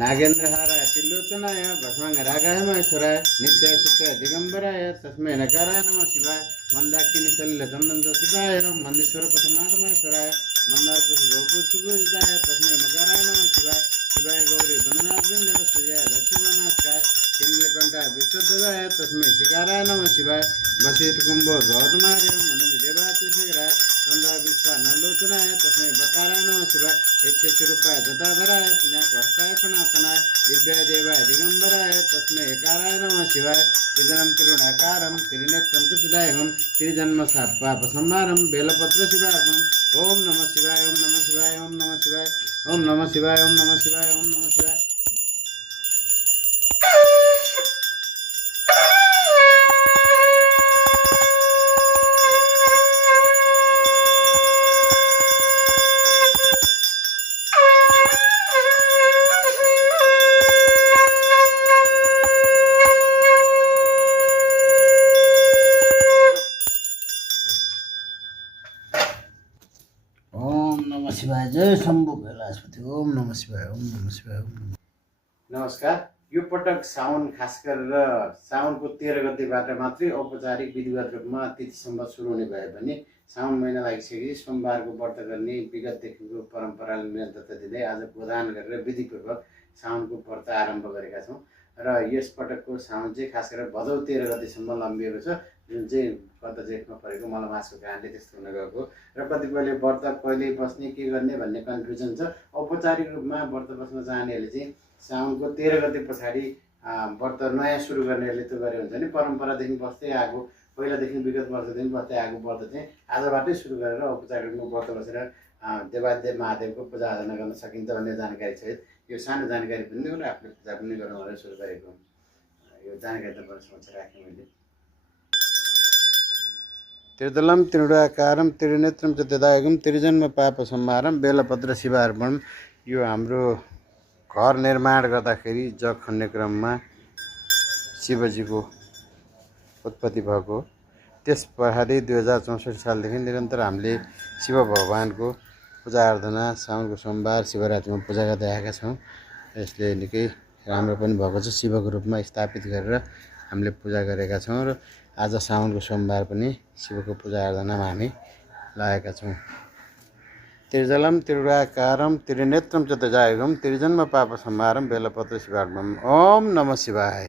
नागेन्द्रहाराय त्रिलोचनाय भस्माङ्गरागाय महेश्वराय नित्याश्रिताय दिगम्बराय तस्मै नकाराय नमः शिवाय मन्दाकिनी सलिलचन्दनचूडाय मन्देश्वर पथनाथ महेश्वराय मन्दारपुष्पभूषुभूषिताय तस्मै मकाराय नमः शिवाय शिवाय गौरी वन्दनाभ्यङ्ग श्रीयाय दक्षिणनाथकाय किरीलकण्ठाय विश्वध्वजाय तस्मै शिकाराय नमः शिवाय वशिष्ठ कुम्भो गौतमार्य मुनिदेवातिशेखराय चन्द्र विश्वा नलोचनाय तस्मै बकाराय नमः शिवाय यक्षरूपाय जटाधराय पिनाकहस्ताय सनातनाय दिव्याय देवाय दिगम्बराय तस्मै एकाराय नमः शिवाय त्रिजनं त्रिगुणाकारं त्रिनेत्रं चतुर्दायकं त्रिजन्म पापसंहारं बेलपत्र शिवार्पणम् ओम नमः शिवाय ओम नमः शिवाय ओम नमः शिवाय ओम नमः शिवाय ओम नमः शिवाय ओम नमः शिवाय। ओम नमः शिवाय जय शम्भु कैलाशपति ओम नमः शिवाय ओम नमः शिवाय ओम नमः। नमस्कार। यो पटक साउन खास गरेर साउनको 13 गतेबाट मात्रै औपचारिक विधिवत रूपमा तिथि सम्बत सुरु हुने भए पनि साउन महिना लागिसकेपछि सोमबारको व्रत गर्ने विगतदेखिको परम्पराले निरन्तरता दिँदै आज प्रदान गरेर विधिपूर्वक साउनको व्रत आरम्भ गरेका छौँ र यस पटकको साउन चाहिँ खास गरेर भदौ 13 गतेसम्म लम्बिएको छ, जुन चाहिँ गत जेठमा परेको मलमासको कारणले त्यस्तो हुन गएको र कतिपयले व्रत कहिले बस्ने के गर्ने भन्ने कन्फ्युजन छ। औपचारिक रूपमा व्रत बस्न चाहनेहरूले चाहिँ साउनको 13 गते पछाडि व्रत नयाँ सुरु गर्नेहरूले त्यो गरे हुन्छ नि, परम्परादेखि बस्दै आएको पहिलादेखि विगत वर्षदेखि बस्दै आएको व्रत चाहिँ आजबाटै सुरु गरेर औपचारिक रूपमा व्रत बसेर देवादेव महादेवको पूजा आराधना गर्न सकिन्छ भन्ने जानकारी सहित यो सानो जानकारी पनि हो र आफ्नो पूजा पनि गरौँ भनेर सुरु गरेको यो जानकारी तपाईँहरू समक्ष राखेँ मैले। त्रिदलं त्रिगुणाकारं त्रिनेत्रं चतुर्दायकं त्रिजन्म पाप संहारं बेलपत्र शिवार्पणम्। यो हाम्रो घर निर्माण गर्दाखेरि जग खन्ने क्रममा शिवजीको उत्पत्ति भएको, त्यस पछाडि 2064 सालदेखि निरन्तर हामीले शिव भगवानको पूजा आराधना साउनको सोमबार शिवरात्रिमा पूजा गर्दै आएका छौँ। यसले निकै राम्रो पनि भएको छ, शिवको रूपमा स्थापित गरेर हामीले पूजा गरेका छौँ र आज साउनको सोमबार पनि शिवको पूजा आराधनामा हामी लागेका छौँ। त्रिजलं त्रिगुणाकारं त्रिनेत्रं चतुर्दायकं त्रिजन्म पाप संहारं बेलपत्र शिवार्पणम्। ओम नमः शिवाय।